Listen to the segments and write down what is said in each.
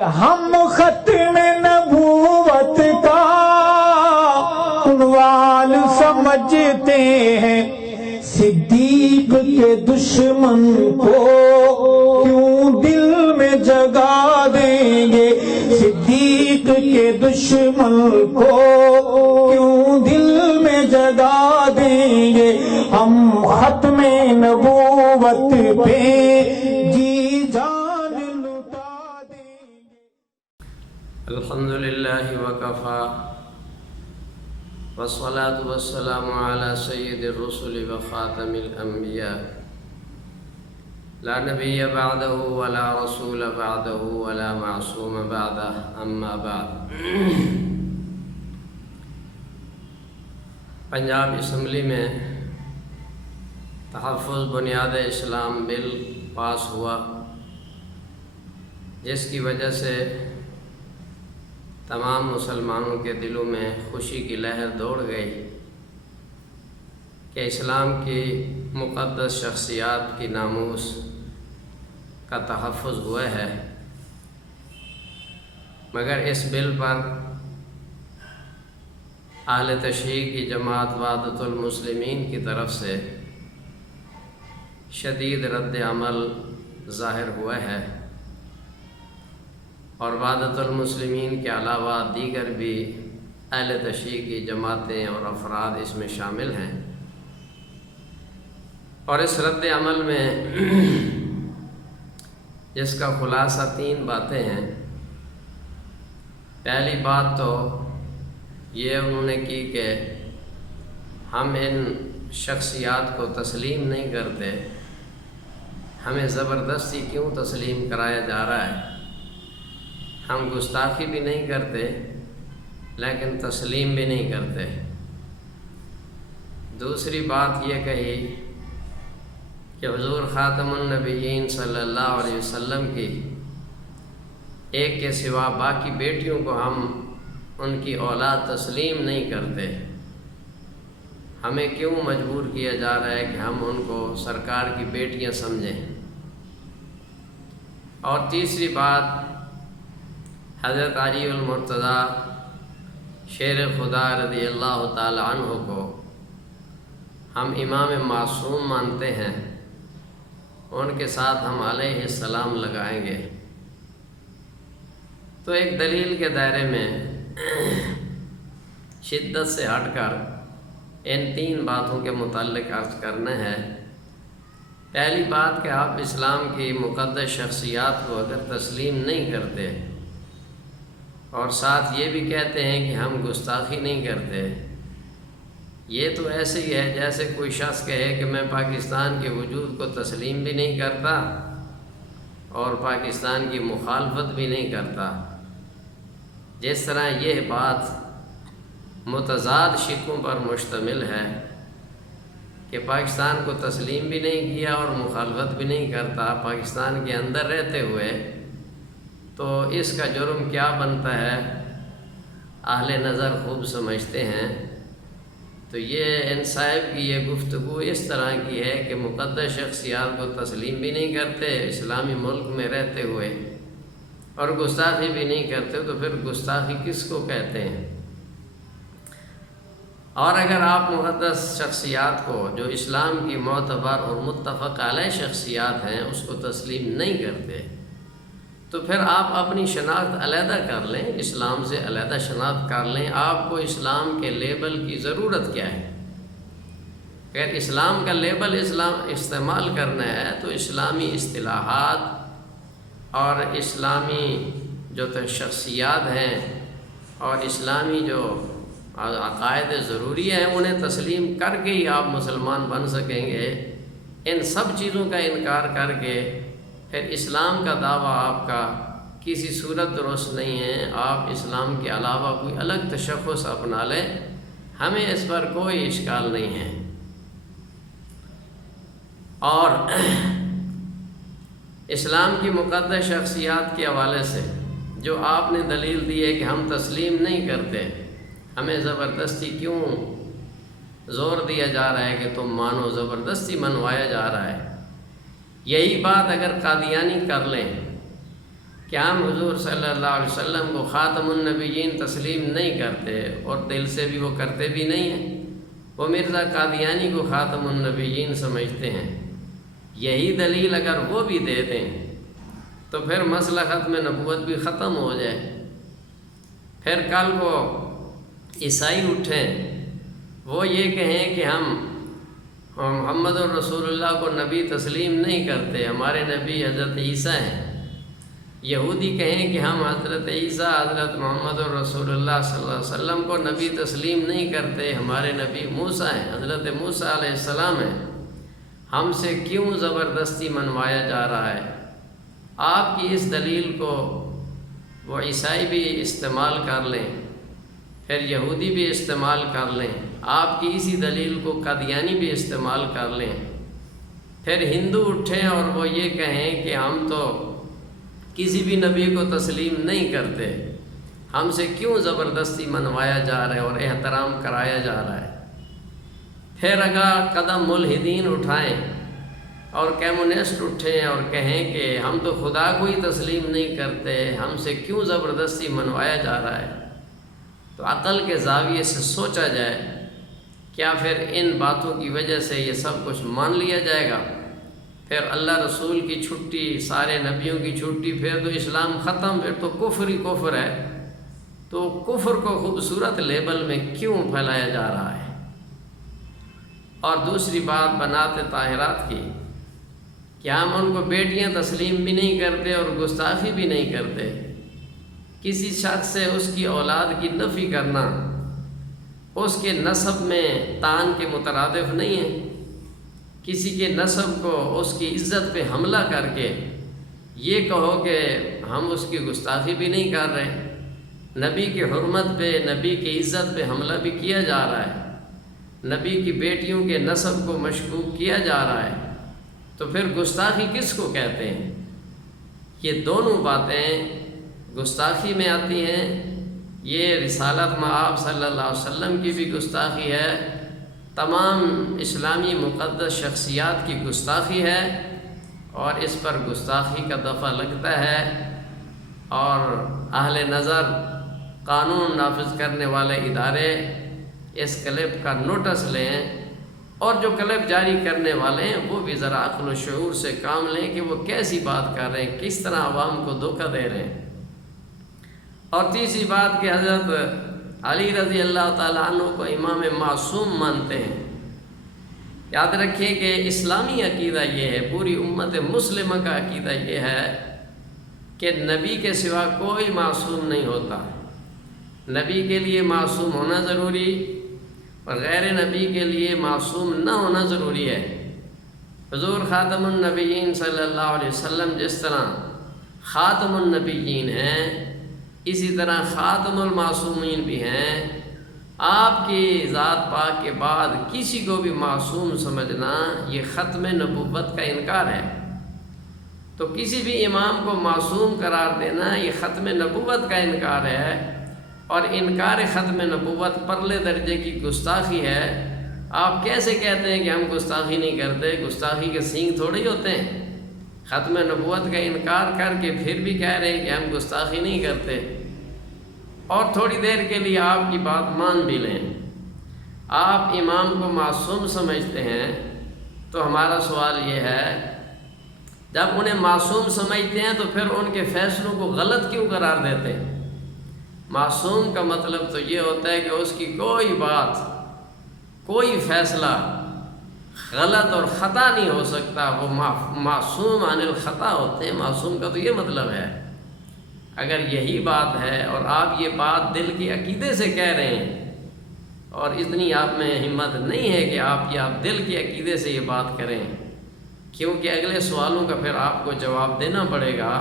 ہم ختم نبوت کا عنوان سمجھتے ہیں، صدیق کے دشمن کو کیوں دل میں جگا دیں گے، صدیق کے دشمن کو کیوں دل میں جگا دیں گے، ہم ختم نبوت پہ جی جان لٹا دیں گے۔ الحمدللہ وکفا والصلاة والسلام علی سید الرسل وخاتم الانبیاء لا نبی بعدہ ولا رسول بعدہ ولا معصوم بعدہ، اما بعد۔ پنجاب اسمبلی میں تحفظ بنیاد اسلام بل پاس ہوا، جس کی وجہ سے تمام مسلمانوں کے دلوں میں خوشی کی لہر دوڑ گئی کہ اسلام کی مقدس شخصیات کی ناموس کا تحفظ ہوا ہے۔ مگر اس بل پر اہل تشیع کی جماعت وحدت المسلمین کی طرف سے شدید رد عمل ظاہر ہوا ہے، اور وحدت المسلمین کے علاوہ دیگر بھی اہل تشیع کی جماعتیں اور افراد اس میں شامل ہیں۔ اور اس رد عمل میں جس کا خلاصہ 3 باتیں ہیں۔ پہلی بات تو یہ انہوں نے کی کہ ہم ان شخصیات کو تسلیم نہیں کرتے، ہمیں زبردستی کیوں تسلیم کرایا جا رہا ہے، ہم گستاخی بھی نہیں کرتے لیکن تسلیم بھی نہیں کرتے۔ دوسری بات یہ کہی کہ حضور خاتم النبیین صلی اللہ علیہ وسلم کی ایک کے سوا باقی بیٹیوں کو ہم ان کی اولاد تسلیم نہیں کرتے، ہمیں کیوں مجبور کیا جا رہا ہے کہ ہم ان کو سرکار کی بیٹیاں سمجھیں۔ اور تیسری بات، حضرت علی المرتضیٰ شیر خدا رضی اللہ تعالی عنہ کو ہم امام معصوم مانتے ہیں، ان کے ساتھ ہم علیہ السلام لگائیں گے۔ تو ایک دلیل کے دائرے میں شدت سے ہٹ کر ان 3 باتوں کے متعلق عرض کرنا ہے۔ پہلی بات کہ آپ اسلام کی مقدس شخصیات کو اگر تسلیم نہیں کرتے اور ساتھ یہ بھی کہتے ہیں کہ ہم گستاخی نہیں کرتے، یہ تو ایسے ہی ہے جیسے کوئی شخص کہے کہ میں پاکستان کے وجود کو تسلیم بھی نہیں کرتا اور پاکستان کی مخالفت بھی نہیں کرتا۔ جس طرح یہ بات متضاد شقوں پر مشتمل ہے کہ پاکستان کو تسلیم بھی نہیں کیا اور مخالفت بھی نہیں کرتا پاکستان کے اندر رہتے ہوئے، تو اس کا جرم کیا بنتا ہے اہل نظر خوب سمجھتے ہیں۔ تو یہ ان صاحب کی یہ گفتگو اس طرح کی ہے کہ مقدس شخصیات کو تسلیم بھی نہیں کرتے اسلامی ملک میں رہتے ہوئے اور گستاخی بھی نہیں کرتے، تو پھر گستاخی کس کو کہتے ہیں؟ اور اگر آپ مقدس شخصیات کو جو اسلام کی معتبر اور متفق علیہ شخصیات ہیں اس کو تسلیم نہیں کرتے، تو پھر آپ اپنی شناخت علیحدہ کر لیں، اسلام سے علیحدہ شناخت کر لیں۔ آپ کو اسلام کے لیبل کی ضرورت کیا ہے؟ اگر اسلام کا لیبل استعمال کرنا ہے تو اسلامی اصطلاحات اور اسلامی جو شخصیات ہیں اور اسلامی جو عقائد ضروری ہیں انہیں تسلیم کر کے ہی آپ مسلمان بن سکیں گے۔ ان سب چیزوں کا انکار کر کے پھر اسلام کا دعویٰ آپ کا کسی صورت درست نہیں ہے۔ آپ اسلام کے علاوہ کوئی الگ تشخص اپنا لیں، ہمیں اس پر کوئی اشکال نہیں ہے۔ اور اسلام کی مقدس شخصیات کے حوالے سے جو آپ نے دلیل دی ہے کہ ہم تسلیم نہیں کرتے، ہمیں زبردستی کیوں زور دیا جا رہا ہے کہ تم مانو، زبردستی منوایا جا رہا ہے۔ یہی بات اگر قادیانی کر لیں کہ ہم حضور صلی اللہ علیہ وسلم کو خاتم النبیین تسلیم نہیں کرتے، اور دل سے بھی وہ کرتے بھی نہیں ہیں۔ وہ مرزا قادیانی کو خاتم النبیین سمجھتے ہیں۔ یہی دلیل اگر وہ بھی دے دیں تو پھر مسئلہ ختم نبوت بھی ختم ہو جائے۔ پھر کل کو عیسائی اٹھیں، وہ یہ کہیں کہ ہم محمد الرسول اللہ کو نبی تسلیم نہیں کرتے، ہمارے نبی حضرت عیسیٰ ہیں۔ یہودی کہیں کہ ہم حضرت عیسیٰ حضرت محمد الرسول اللہ صلی اللہ علیہ وسلم کو نبی تسلیم نہیں کرتے، ہمارے نبی موسیٰ ہیں، حضرت موسیٰ علیہ السلام ہیں، ہم سے کیوں زبردستی منوایا جا رہا ہے؟ آپ کی اس دلیل کو وہ عیسائی بھی استعمال کر لیں، پھر یہودی بھی استعمال کر لیں، آپ کی اسی دلیل کو قادیانی بھی استعمال کر لیں، پھر ہندو اٹھیں اور وہ یہ کہیں کہ ہم تو کسی بھی نبی کو تسلیم نہیں کرتے، ہم سے کیوں زبردستی منوایا جا رہا ہے اور احترام کرایا جا رہا ہے۔ پھر اگر قدم ملحدین اٹھائیں اور کمیونسٹ اٹھیں اور کہیں کہ ہم تو خدا کو ہی تسلیم نہیں کرتے، ہم سے کیوں زبردستی منوایا جا رہا ہے، تو عقل کے زاویے سے سوچا جائے، کیا پھر ان باتوں کی وجہ سے یہ سب کچھ مان لیا جائے گا؟ پھر اللہ رسول کی چھٹی، سارے نبیوں کی چھٹی، پھر تو اسلام ختم، پھر تو کفر ہی کفر ہے، تو کفر کو خوبصورت لیبل میں کیوں پھیلایا جا رہا ہے؟ اور دوسری بات بنات طاہرات کی، کہ ہم ان کو بیٹیاں تسلیم بھی نہیں کرتے اور گستاخی بھی نہیں کرتے۔ کسی شخص سے اس کی اولاد کی نفی کرنا اس کے نسب میں تان کے مترادف نہیں ہے۔ کسی کے نسب کو، اس کی عزت پہ حملہ کر کے یہ کہو کہ ہم اس کی گستاخی بھی نہیں کر رہے، نبی کی حرمت پہ، نبی کی عزت پہ حملہ بھی کیا جا رہا ہے، نبی کی بیٹیوں کے نسب کو مشکوک کیا جا رہا ہے، تو پھر گستاخی کس کو کہتے ہیں؟ یہ دونوں باتیں گستاخی میں آتی ہیں۔ یہ رسالت مآب صلی اللہ علیہ وسلم کی بھی گستاخی ہے، تمام اسلامی مقدس شخصیات کی گستاخی ہے، اور اس پر گستاخی کا دفعہ لگتا ہے، اور اہل نظر، قانون نافذ کرنے والے ادارے اس کلپ کا نوٹس لیں، اور جو کلپ جاری کرنے والے ہیں وہ بھی ذرا عقل و شعور سے کام لیں کہ وہ کیسی بات کر رہے ہیں، کس طرح عوام کو دھوکہ دے رہے ہیں۔ اور تیسری بات کہ حضرت علی رضی اللہ تعالیٰ عنہ کو امام معصوم مانتے ہیں۔ یاد رکھیں کہ اسلامی عقیدہ یہ ہے، پوری امت مسلمہ کا عقیدہ یہ ہے کہ نبی کے سوا کوئی معصوم نہیں ہوتا، نبی کے لیے معصوم ہونا ضروری اور غیر نبی کے لیے معصوم نہ ہونا ضروری ہے۔ حضور خاتم النبیین صلی اللہ علیہ وسلم جس طرح خاتم النبیین ہیں، اسی طرح خاتم المعصومین بھی ہیں۔ آپ کی ذات پاک کے بعد کسی کو بھی معصوم سمجھنا یہ ختم نبوت کا انکار ہے، تو کسی بھی امام کو معصوم قرار دینا یہ ختم نبوت کا انکار ہے، اور انکار ختم نبوت پرلے درجے کی گستاخی ہے۔ آپ کیسے کہتے ہیں کہ ہم گستاخی نہیں کرتے؟ گستاخی کے سینگ تھوڑے ہی ہوتے ہیں۔ ختم نبوت کا انکار کر کے پھر بھی کہہ رہے ہیں کہ ہم گستاخی نہیں کرتے، اور تھوڑی دیر کے لیے آپ کی بات مان بھی لیں۔ آپ امام کو معصوم سمجھتے ہیں، تو ہمارا سوال یہ ہے، جب انہیں معصوم سمجھتے ہیں تو پھر ان کے فیصلوں کو غلط کیوں قرار دیتے ہیں؟ معصوم کا مطلب تو یہ ہوتا ہے کہ اس کی کوئی بات، کوئی فیصلہ غلط اور خطا نہیں ہو سکتا، وہ معصوم عن الخطا ہوتے ہیں۔ معصوم کا تو یہ مطلب ہے۔ اگر یہی بات ہے اور آپ یہ بات دل کے عقیدے سے کہہ رہے ہیں، اور اتنی آپ میں ہمت نہیں ہے کہ آپ دل کے عقیدے سے یہ بات کریں، کیونکہ اگلے سوالوں کا پھر آپ کو جواب دینا پڑے گا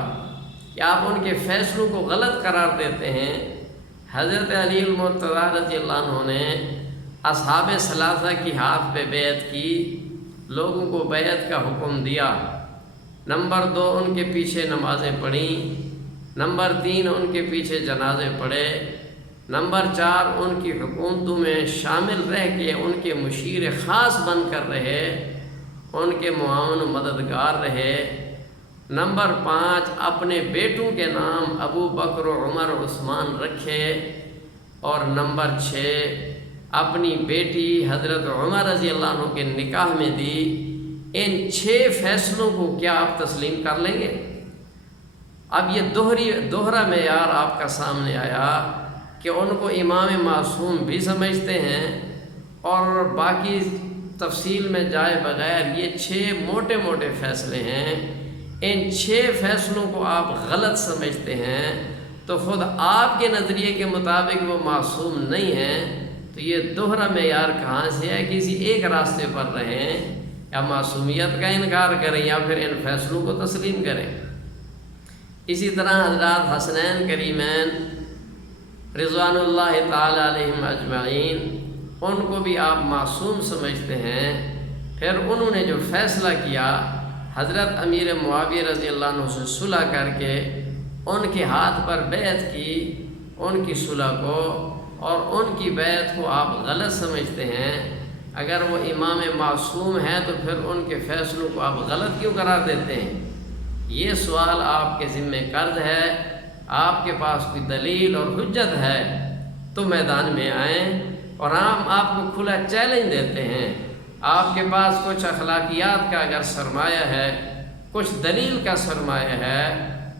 کہ آپ ان کے فیصلوں کو غلط قرار دیتے ہیں۔ حضرت علی المرتضیٰ رضی اللہ عنہ نے اصحاب ثلاثہ کی ہاتھ پہ بیعت کی، لوگوں کو بیعت کا حکم دیا۔ نمبر 2 ان کے پیچھے نمازیں پڑھیں، نمبر 3 ان کے پیچھے جنازے پڑھے، نمبر 4 ان کی حکومتوں میں شامل رہ کے ان کے مشیر خاص بن کر رہے، ان کے معاون و مددگار رہے، نمبر 5 اپنے بیٹوں کے نام ابو بکر و عمر و عثمان رکھے، اور نمبر 6 اپنی بیٹی حضرت عمر رضی اللہ عنہ کے نکاح میں دی۔ ان 6 فیصلوں کو کیا آپ تسلیم کر لیں گے؟ اب یہ دوہرا معیار آپ کا سامنے آیا کہ ان کو امام معصوم بھی سمجھتے ہیں، اور باقی تفصیل میں جائے بغیر یہ 6 موٹے موٹے فیصلے ہیں، ان 6 فیصلوں کو آپ غلط سمجھتے ہیں، تو خود آپ کے نظریے کے مطابق وہ معصوم نہیں ہیں، تو یہ دوہرا معیار کہاں سے ہے؟ کسی ایک راستے پر رہیں، یا معصومیت کا انکار کریں یا پھر ان فیصلوں کو تسلیم کریں۔ اسی طرح حضرات حسنین کریمین رضوان اللہ تعالی علیہم اجمعین، ان کو بھی آپ معصوم سمجھتے ہیں، پھر انہوں نے جو فیصلہ کیا حضرت امیر معاویہ رضی اللہ عنہ سے صلح کر کے ان کے ہاتھ پر بیعت کی، ان کی صلح کو اور ان کی بیعت کو آپ غلط سمجھتے ہیں۔ اگر وہ امام معصوم ہیں تو پھر ان کے فیصلوں کو آپ غلط کیوں قرار دیتے ہیں؟ یہ سوال آپ کے ذمہ قرض ہے۔ آپ کے پاس کوئی دلیل اور حجت ہے تو میدان میں آئیں، اور ہم آپ کو کھلا چیلنج دیتے ہیں۔ آپ کے پاس کچھ اخلاقیات کا اگر سرمایہ ہے، کچھ دلیل کا سرمایہ ہے،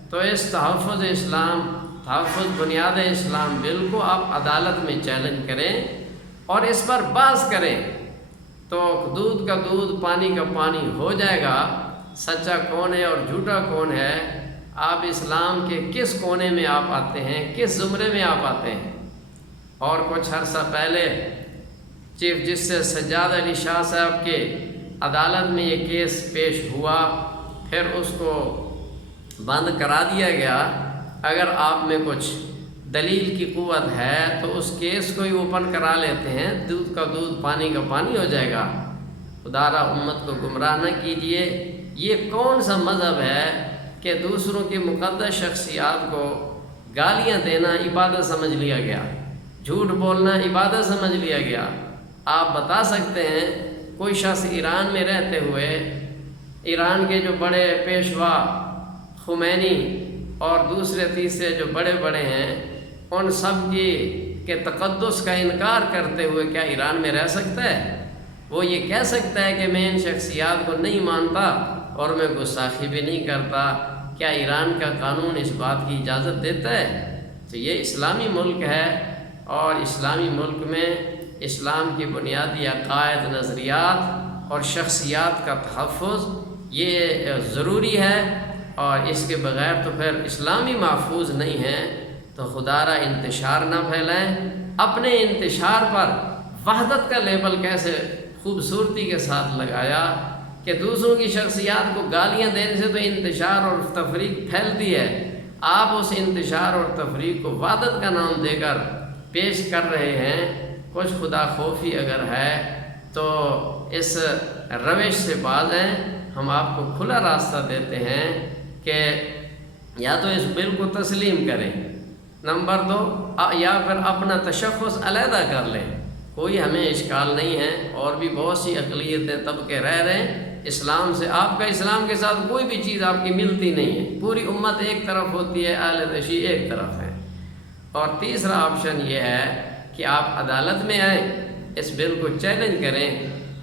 تو اس تحفظ اسلام، تحفظ بنیاد اسلام بل کو آپ عدالت میں چیلنج کریں اور اس پر بحث کریں، تو دودھ کا دودھ پانی کا پانی ہو جائے گا۔ سچا کون ہے اور جھوٹا کون ہے؟ آپ اسلام کے کس کونے میں آپ آتے ہیں، کس زمرے میں آپ آتے ہیں؟ اور کچھ عرصہ پہلے چیف جسٹس سجاد علی شاہ صاحب کے عدالت میں یہ کیس پیش ہوا، پھر اس کو بند کرا دیا گیا۔ اگر آپ میں کچھ دلیل کی قوت ہے تو اس کیس کو ہی اوپن کرا لیتے ہیں، دودھ کا دودھ پانی کا پانی ہو جائے گا۔ خدارا امت کو گمراہ نہ کیجیے۔ یہ کون سا مذہب ہے کہ دوسروں کی مقدس شخصیات کو گالیاں دینا عبادت سمجھ لیا گیا، جھوٹ بولنا عبادت سمجھ لیا گیا؟ آپ بتا سکتے ہیں کوئی شخص ایران میں رہتے ہوئے ایران کے جو بڑے پیشوا خمینی اور دوسرے تیسرے جو بڑے بڑے ہیں، ان سب کے تقدس کا انکار کرتے ہوئے کیا ایران میں رہ سکتا ہے؟ وہ یہ کہہ سکتا ہے کہ میں ان شخصیات کو نہیں مانتا اور میں گستاخی بھی نہیں کرتا؟ کیا ایران کا قانون اس بات کی اجازت دیتا ہے؟ تو یہ اسلامی ملک ہے، اور اسلامی ملک میں اسلام کی بنیادی عقائد، نظریات اور شخصیات کا تحفظ یہ ضروری ہے، اور اس کے بغیر تو پھر اسلامی محفوظ نہیں ہے۔ تو خدارا انتشار نہ پھیلائیں۔ اپنے انتشار پر وحدت کا لیبل کیسے خوبصورتی کے ساتھ لگایا کہ دوسروں کی شخصیات کو گالیاں دینے سے تو انتشار اور تفریق پھیلتی ہے، آپ اس انتشار اور تفریق کو وحدت کا نام دے کر پیش کر رہے ہیں۔ کچھ خدا خوفی اگر ہے تو اس روش سے باز ہیں۔ ہم آپ کو کھلا راستہ دیتے ہیں کہ یا تو اس بل کو تسلیم کریں، نمبر 2، یا پھر اپنا تشخص علیحدہ کر لیں۔ کوئی ہمیں اشکال نہیں ہے، اور بھی بہت سی اقلیتیں طبقے رہ رہے ہیں اسلام سے۔ آپ کا اسلام کے ساتھ کوئی بھی چیز آپ کی ملتی نہیں ہے، پوری امت ایک طرف ہوتی ہے، اہل تشیع ایک طرف ہے۔ اور تیسرا آپشن یہ ہے کہ آپ عدالت میں آئیں، اس بل کو چیلنج کریں،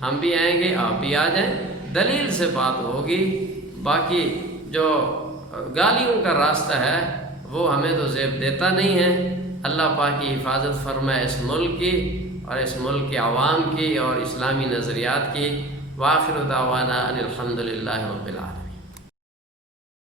ہم بھی آئیں گے، آپ بھی آ جائیں، دلیل سے بات ہوگی۔ باقی جو گالیوں کا راستہ ہے وہ ہمیں تو زیب دیتا نہیں ہے۔ اللہ پاک کی حفاظت فرمائے اس ملک کی اور اس ملک کے عوام کی اور اسلامی نظریات کی۔ وآخر دعوانا ان الحمد للہ رب العالمین۔